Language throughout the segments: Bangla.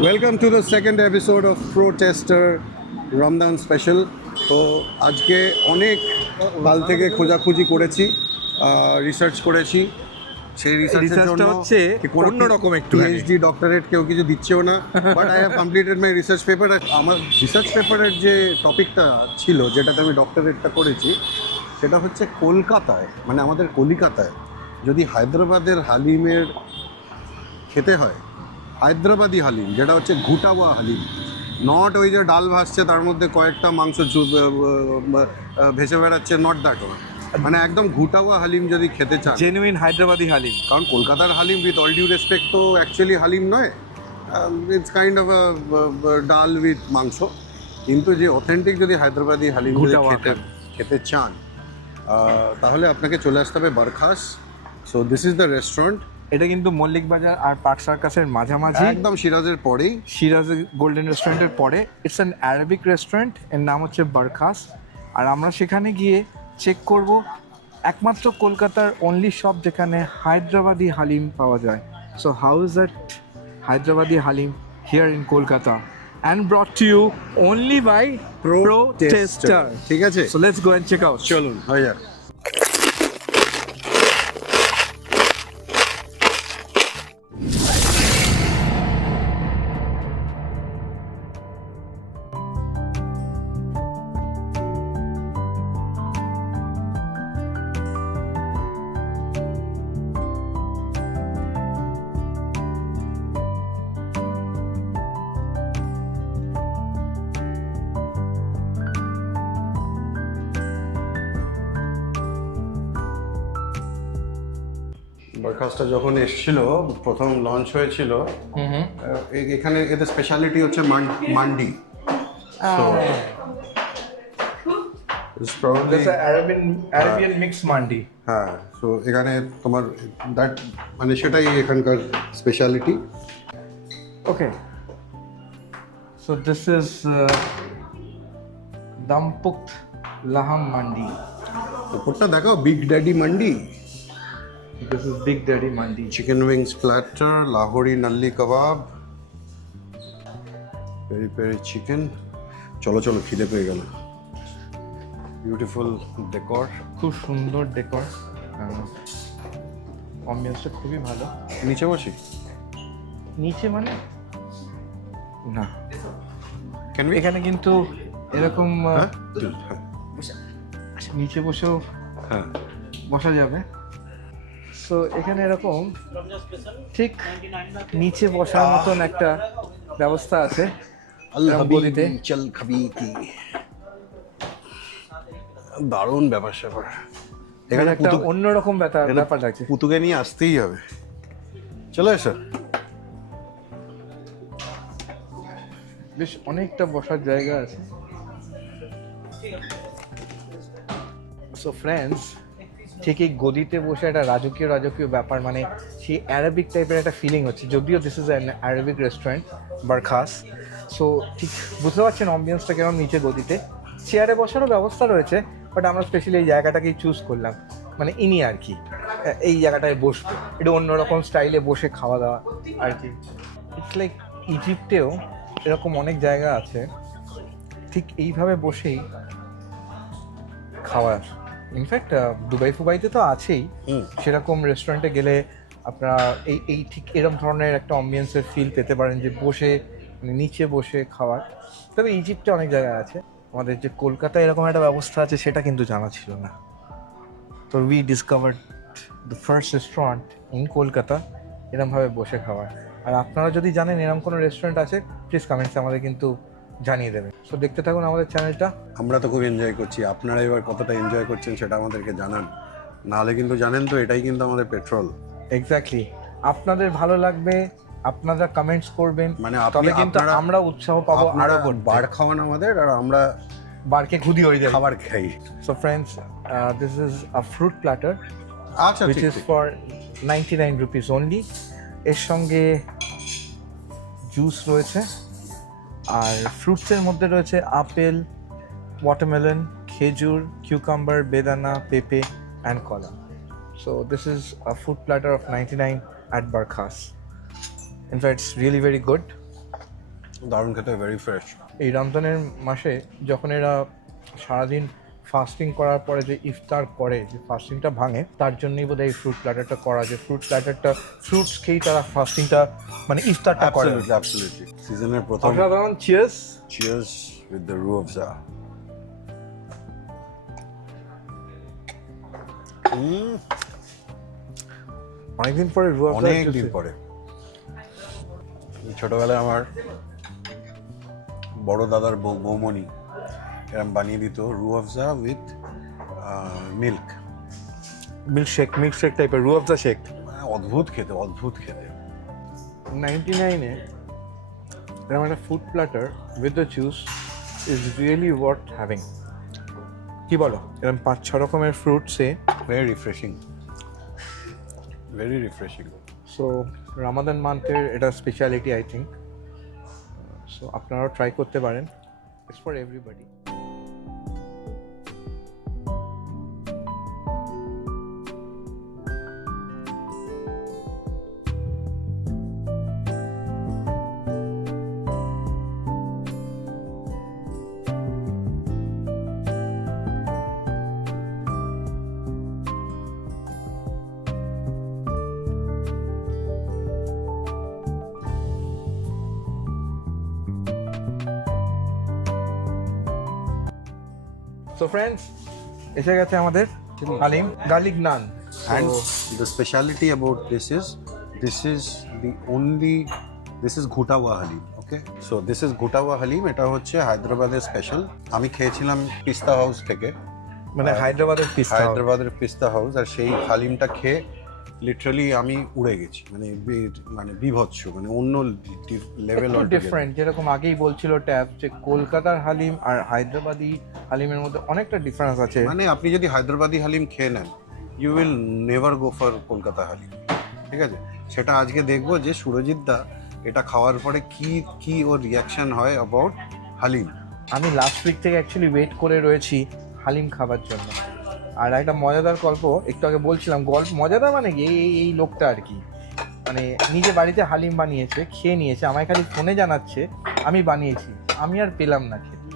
Welcome to the second episode of protester Ramzan special. তো আজকে অনেক কাল থেকে খোঁজাখুঁজি করেছি, রিসার্চ করেছি। সেই রিসার্চের জন্য হচ্ছে অন্যরকম একটু পিএইচডি ডক্টরেট কেউ কিছু দিচ্ছেও না, but I have completed my research paper. আমার রিসার্চ পেপারের যে টপিকটা ছিল, যেটাতে আমি ডক্টরেটটা করেছি, সেটা হচ্ছে কলকাতায়, মানে আমাদের কলিকাতায় যদি হায়দ্রাবাদের হালিমের খেতে হয়, হায়দ্রাবাদি হালিম, যেটা হচ্ছে ঘুটাওয়া হালিম, নট ওই যে ডাল ভাসছে তার মধ্যে কয়েকটা মাংস ভেসে বেড়াচ্ছে, নট দ্যাট ওয়ান, মানে একদম ঘুটাওয়া হালিম যদি খেতে চান, জেনুইন হায়দ্রাবাদি হালিম। কারণ কলকাতার haleem with all due respect তো অ্যাকচুয়ালি হালিম নয়, it's kind of dal with mangsho. কিন্তু যে অথেন্টিক যদি হায়দ্রাবাদি হালিম খেতে চান, তাহলে আপনাকে চলে আসতে হবে Barkaas. So this is the restaurant. এটা কিন্তু মল্লিক বাজার আর পার্ক সার্কাসের মাঝামাঝি, একদম সিরাজের পরেই, সিরাজ গোল্ডেন রেস্টুরেন্টের পরে। ইটস অ্যান অ্যারাবিক রেস্টুরেন্ট, এর নাম হচ্ছে বারখাস। আর আমরা সেখানে গিয়ে চেক করব একমাত্র কলকাতার অনলি শপ যেখানে হায়দ্রাবাদি হালিম পাওয়া যায়। So how is that Hyderabadi haleem here in Kolkata and brought to you only by protester. ঠিক আছে, so let's go and check out. চলুন হয়ে যাক। বারখাসটা যখন এসেছিল, প্রথম লঞ্চ হয়েছিল, এখানে এদের স্পেশালিটি হচ্ছে mandi. So, it's probably Arabian mixed mandi. হ্যাঁ, সো এখানে তোমার দ্যাট, মানে সেটাই এখানকার speciality. Okay. So this is Dampukt Laham Mandi. উপরটা দেখাও, big daddy mandi. This is Big Daddy Mandi. Chicken wings platter, Lahori nalli kebab, peri peri chicken. চলো চলো, খিদে পেয়ে গেল। বিউটিফুল ডেকর, খুব সুন্দর ডেকর, অ্যাম্বিয়েন্সটা খুবই ভালো। নিচে বসি? নিচে মানে না, কেন? এখানে কিন্তু এরকম হ্যাঁ, নিচে বসেও হ্যাঁ, বসা যাবে। সো এখানে এরকম ঠিক নিচে বসার মতন একটা ব্যবস্থা আছে। আল্লাহ গদিতে চল খাবিতি, দারুণ ব্যাপার স্যাপার। এখানে একটা অন্যরকম ব্যাপার লাগছে। পুতুকে নিয়ে আসতেই হবে। চলে এসো। বেশ অনেকটা বসার জায়গা আছে। সো ফ্রেন্ডস, ঠিক এই গদিতে বসে একটা রাজকীয় ব্যাপার, মানে সেই অ্যারাবিক টাইপের একটা ফিলিং হচ্ছে। যদিও this is an Arabic restaurant Barkaas, so ঠিক বুঝতে পারছেন অ্যাম্বিয়েন্সটা কেমন। নিচে গদিতে চেয়ারে বসারও ব্যবস্থা রয়েছে, বাট আমরা স্পেশালি এই জায়গাটাকেই চুজ করলাম, মানে ইনি আর কি এই জায়গাটায় বসবো, এটা অন্যরকম স্টাইলে বসে খাওয়া দাওয়া আর কি। ইটস লাইক ইজিপ্টেও এরকম অনেক জায়গা আছে ঠিক এইভাবে বসেই খাওয়ার। ইনফ্যাক্ট দুবাইতে তো আছেই, সেরকম রেস্টুরেন্টে গেলে আপনারা এই ঠিক এরকম ধরনের একটা অ্যাম্বিয়েন্সের ফিল পেতে পারেন, যে বসে মানে নিচে বসে খাওয়ার। তবে ইজিপ্টে অনেক জায়গায় আছে, আমাদের যে কলকাতায় এরকম একটা ব্যবস্থা আছে সেটা কিন্তু জানা ছিল না। তো we discovered the first restaurant in Kolkata এরকমভাবে বসে খাওয়ার। আর আপনারা যদি জানেন এরকম কোনো রেস্টুরেন্ট আছে, প্লিজ কমেন্টসে আমাদের কিন্তু জানিয়ে দেবেন। সো দেখতে থাকুন আমাদের চ্যানেলটা। আমরা তো খুব এনজয় করছি, আপনারা এবার কতটা এনজয় করছেন সেটা আমাদেরকে জানান। নাহলে কিন্তু জানেন তো, এটাই কিন্তু আমাদের পেট্রোল। এক্স্যাক্টলি, আপনাদের ভালো লাগবে, আপনারা কমেন্টস করবেন, মানে তবে কিন্তু আমরা উৎসাহ পাবো আরো করতে। বার খাওয়ান আমাদের, আর আমরা বারকে খুদি হয়ে যাবে খাবার খাই। So friends, this is a fruit platter আচ্ছা, which is for 99 rupees only. এর সঙ্গে জুস রয়েছে, আর ফ্রুটসের মধ্যে রয়েছে আপেল, ওয়াটারমেলন, খেজুর, কিউকাম্বার, বেদানা, পেঁপে অ্যান্ড কলা। So this is a food platter of 99 at Barkhas. In fact, it's really very good. দারুণ খেতে, ভেরি ফ্রেশ। এই রমজানের মাসে যখন এরা সারাদিন ফাস্টিং করার পরে যে ইফতার করে, যে ফাস্টিংটা ভাঙে, তার জন্যই বোধহয় এই ফ্রুট প্ল্যাটারটা করা, যে ফ্রুট প্ল্যাটারটা ফ্রুটস খেয়েই তারা ফাস্টিংটা মানে ইফতারটা করে। অ্যাবসলিউটলি সিজনের প্রথম। অসাধারণ, চিয়ার্স। চিয়ার্স উইথ দ্য রু আফজা। অনেকদিন পরে রু আফজা, অনেকদিন পরে। ছোটবেলায় আমার বড় দাদার বৌমনি এরম বানিয়ে দিত রু আফজা উইথ মিল্ক। মিল্কশেক টাইপের রু আফজা শেক। অদ্ভুত খেতে, অদ্ভুত খেতে। 99-এ এরকম একটা food platter with the juice is really worth having. কি বলো? এরকম 5-6 রকমের ফ্রুটসে। Very refreshing, very refreshing. So Ramadan মান্থের এটা স্পেশালিটি আই থিঙ্ক। সো আপনারাও ট্রাই করতে পারেন, it's for everybody. So friends, এসে গেছে আমাদের haleem garlic naan. And the speciality about this is the only, this is Ghutawa haleem. Okay, so this is Ghutawa haleem. এটা হচ্ছে হায়দ্রাবাদের স্পেশাল। আমি খেয়েছিলাম পিস্তা হাউস থেকে, মানে হায়দ্রাবাদের পিস্তা। হায়দ্রাবাদের পিস্তা হাউস। আর সেই হালিমটা খেয়ে লিটারালি আমি উড়ে গেছি, মানে বিভৎস, মানে অন্য লেভেল। ডিফারেন্ট, যেরকম আগেই বলছিল ট্যাব, যে কলকাতার হালিম আর হায়দ্রাবাদি হালিমের মধ্যে অনেকটা ডিফারেন্স আছে। মানে আপনি যদি হায়দ্রাবাদি হালিম খেয়ে নেন, you will never go for Kolkata haleem. ঠিক আছে, সেটা আজকে দেখবো যে সুরজিৎ দা এটা খাওয়ার পরে কি ওর রিয়াকশন হয় অ্যাবাউট হালিম। আমি লাস্ট উইক থেকে অ্যাকচুয়ালি ওয়েট করে রয়েছি হালিম খাবার জন্য। আর একটা মজাদার গল্প একটু আগে বলছিলাম, মজাদার মানে কি, এই লোকটা আর কি, মানে নিজে বাড়িতে হালিম বানিয়েছে, খেয়ে নিয়েছে, আমায় খালি ফোনে জানাচ্ছে আমি বানিয়েছি, আমি আর পেলাম না খেতে।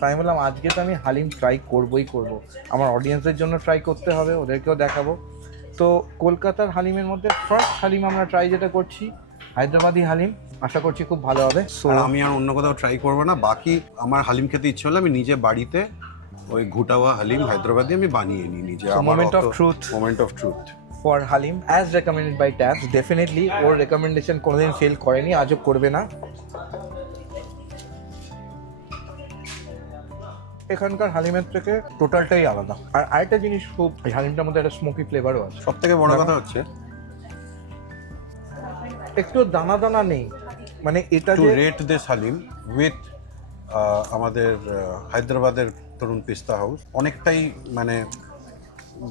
তাই আমি বললাম আজকে তো আমি হালিম ট্রাই করবই করব, আমার অডিয়েন্সের জন্য ট্রাই করতে হবে, ওদেরকেও দেখাবো। তো কলকাতার হালিমের মধ্যে ফার্স্ট হালিম আমরা ট্রাই যেটা করছি হায়দ্রাবাদি হালিম, আশা করছি খুব ভালো হবে। আর আমি আর অন্য কোথাও ট্রাই করবো না। বাকি আমার হালিম খেতে ইচ্ছে হলে আমি নিজে বাড়িতে ওই ঘুটাওয়া হালিম হায়দ্রাবাদি আমি বানিয়ে নিই নিজে। আমার moment of truth, moment of truth for haleem as recommended by tabs. Definitely ওর রেকমেন্ডেশন কোনোদিন ফেল করেনি, আজও করবে না। এখানকার হালিমের থেকে টোটালটাই আলাদা। আর আরেকটা জিনিস, খুব এই হালিমটার মধ্যে একটা স্মোকি ফ্লেভারও আছে। সব থেকে বড় কথা হচ্ছে একটু দানা দানা নেই, মানে এটা টু যে রেট দিস হালিম উইথ আমাদের হায়দ্রাবাদের তরুণ পিস্তা হাউস অনেকটাই, মানে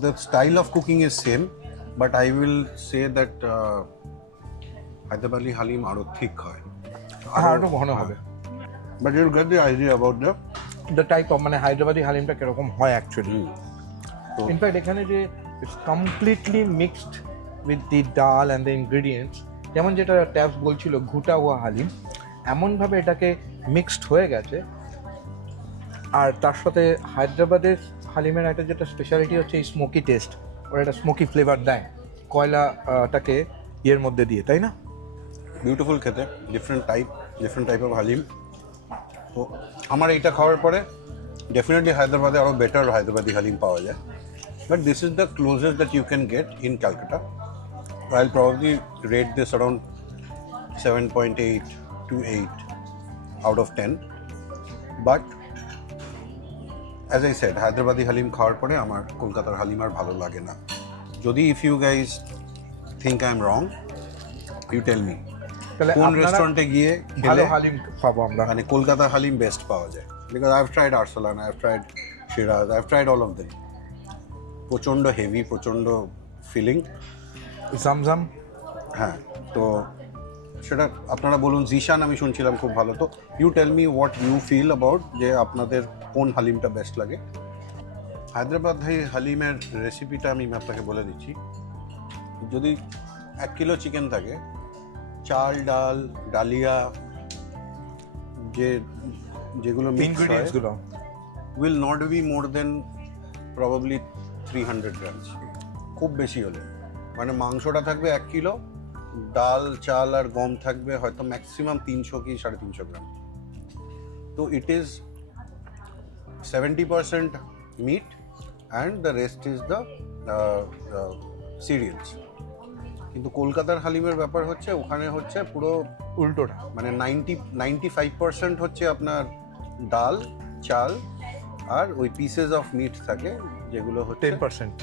the style of cooking is same, but I will say that Hyderabadi haleem আরও ঠিক হয়, আরও ঘন হবে। But you'll get the idea about the type of, মানে হায়দ্রাবাদি হালিমটা কিরকম হয় অ্যাকচুয়ালি। তো- ইনফ্যাক্ট এখানে যে it's completely mixed with the ডাল অ্যান্ড দ্য ইনগ্রিডিয়েন্টস, যেমন যেটা ট্যাবস বলছিল ঘুটা হুয়া হালিম, এমনভাবে এটাকে মিক্সড হয়ে গেছে। আর তার সাথে হায়দ্রাবাদের হালিমের একটা যেটা স্পেশালিটি হচ্ছে এই স্মোকি টেস্ট, ওরা একটা স্মোকি ফ্লেভার দেয় কয়লাটাকে ইয়ের মধ্যে দিয়ে, তাই না? বিউটিফুল খেতে, ডিফারেন্ট টাইপ অফ হালিম। তো আমার এইটা খাওয়ার পরে ডেফিনেটলি হায়দ্রাবাদে আরও বেটার হায়দ্রাবাদি হালিম পাওয়া যায়, but this is the closest that you can get in Calcutta. I'll probably rate this around 7.8 to 8 out of 10. But as I said, Hyderabadi halim খাওয়ার পরে আমার কলকাতার হালিম আর ভালো লাগে না। যদি if you guys think I'm wrong, you tell me. তাহলে কোন আপনারা রেস্টুরেন্টে গিয়ে ভালো খেলে হালিম পাবো আমরা? মানে কলকাতার হালিম বেস্ট পাওয়া যায়? Because I've tried Arsalan, I've tried Shiraz, I've tried all of them. প্রচণ্ড হেভি, প্রচণ্ড ফিলিং। জামজাম, হ্যাঁ, তো সেটা আপনারা বলুন। জিশান আমি শুনছিলাম খুব ভালো। তো you tell me what you feel about, যে আপনাদের কোন হালিমটা বেস্ট লাগে। হায়দ্রাবাদ হালিমের রেসিপিটা আমি আপনাকে বলে দিচ্ছি। যদি 1 কিলো চিকেন থাকে, চাল, ডাল, ডালিয়া, যেগুলো মিক্স হয় ইনগ্রেডিয়েন্টস গুলো will not be more than probably 300 grams খুব বেশি হলে মানে মাংসটা থাকবে 1 কিলো ডাল চাল আর গম থাকবে হয়তো ম্যাক্সিমাম 300 কি 350 গ্রাম তো it is 70% meat and the rest is the cereals কিন্তু কলকাতার হালিমের ব্যাপার হচ্ছে ওখানে হচ্ছে পুরো উল্টোটা মানে 95% হচ্ছে আপনার ডাল চাল আর ওই পিসেস অফ মিট থাকে যেগুলো হচ্ছে 10%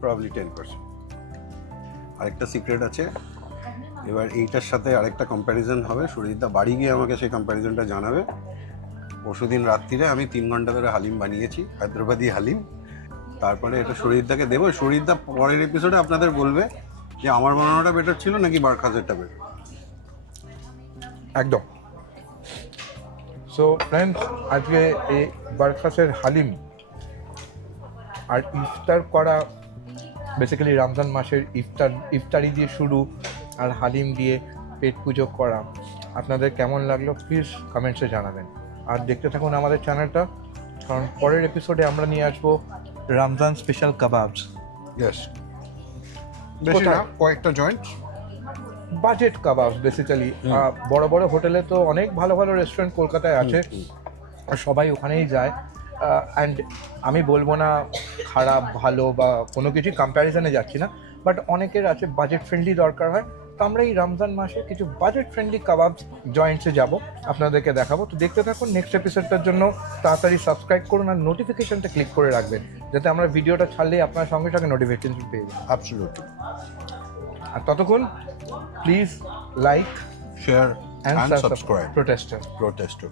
প্রবাবলি 10%। আরেকটা সিক্রেট আছে এবার এইটার সাথে আরেকটা কম্প্যারিজন হবে সুরিতদা বাড়ি গিয়ে আমাকে সেই কম্প্যারিজনটা জানাবে পরশুদিন রাত্রিরে আমি 3 ঘন্টা ধরে হালিম বানিয়েছি হায়দ্রাবাদি হালিম তারপরে এটা সুরিতদাকে দেবো সুরিতদা পরের এপিসোডে আপনাদের বলবে যে আমার বানানোটা বেটার ছিল নাকি বারখাসেরটা বেটার একদম সো ফ্রেন্ডস আজকে এই বারখাসের হালিম আর ইফতার করা বেসিক্যালি রমজান মাসের ইফতারি দিয়ে শুরু আর হালিম দিয়ে পেট পুজো করা আপনাদের কেমন লাগলো প্লিজ কমেন্টসে জানাবেন আর দেখতে থাকুন আমাদের চ্যানেলটা কারণ পরের এপিসোডে আমরা নিয়ে আসবো রমজান স্পেশাল কাবাবস ইয়েস বেশি না কয়েকটা জয়েন্ট বাজেট কাবাবস বেসিক্যালি বড় বড় হোটেলে তো অনেক ভালো ভালো রেস্টুরেন্ট কলকাতায় আছে আর সবাই ওখানেই যায় অ্যান্ড আমি বলবো না খারাপ ভালো বা কোনো কিছু কম্প্যারিজনে যাচ্ছি না বাট অনেকের আছে বাজেট ফ্রেন্ডলি দরকার হয় তো আমরা এই রমজান মাসে কিছু বাজেট ফ্রেন্ডলি কাবাব জয়েন্টসে যাব আপনাদেরকে দেখাবো তো দেখতে থাকুন নেক্সট এপিসোডটার জন্য তাড়াতাড়ি সাবস্ক্রাইব করুন আর নোটিফিকেশনটা ক্লিক করে রাখবেন যাতে আমরা ভিডিওটা ছাড়লেই আপনার সঙ্গে সঙ্গে নোটিফিকেশন পেয়ে যান অ্যাবসলিউটলি আর ততক্ষণ please like share and and subscribe Protester. Protester